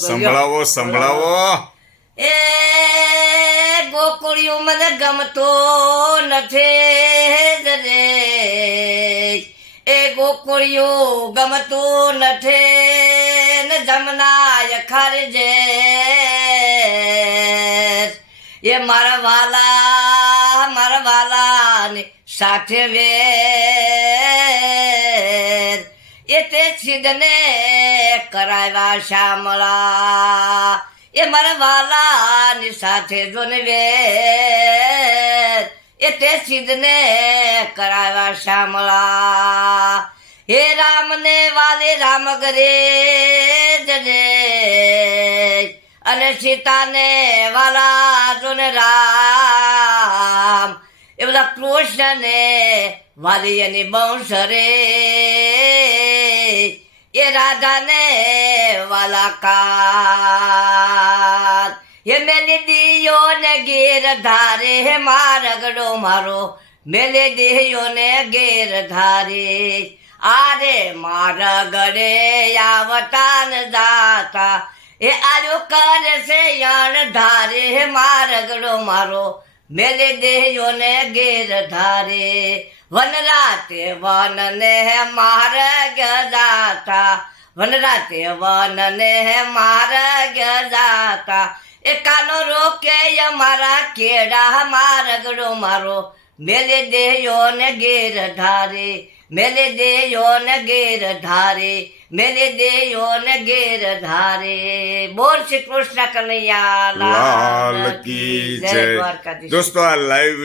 સંભળાવું તો સંભળાવો એ ગોકુળિયું મને ગમતો નથી રે, એ ગોકુળિયું ગમતું નથી ને જમનાય ખરજે, એ મારા વાલા ને સાથે વેર, એ તે સિદ્ધને કરાવ્યા શામળા, એ મારા વાલા ની સાથે જોને વેર, એ તે સિદ્ધને કરાવ્યા શામળા. હે રામ ને વાલે રામ કરે જજે, અને સીતાને વાલા જોને રામ, એ બધા કૃષ્ણને વાલી એની બંશ રે, એ રાધાને વાલા કાન, એ મેલી દિયો ને ગેર ધારે, હે મારગડો મારો મેલે દિયો ને ગેર ધારે, આરે મારા ગડે આવતા ને જાતા, એ આજો કરશે યાણ ધારે, હે મારગડો મારો મેલે દેયો ને ગેર ધારે, વન રાતે વન ને માર્ગ જાતા, વન રાતે વન ને માર્ગ જાતા, એ કાનો રોકે મારા કેડા, મારગડો મારો મેલે દેયો ને ગેર ધારે, મેલે દેયો ને ગેર ધારે, મેલે દેયો ને ગેર ધારે. બોલ શ્રી કૃષ્ણ કનૈયા લાલ કી જય. દ્વારકાધીશ. દોસ્તો આ લાઈવ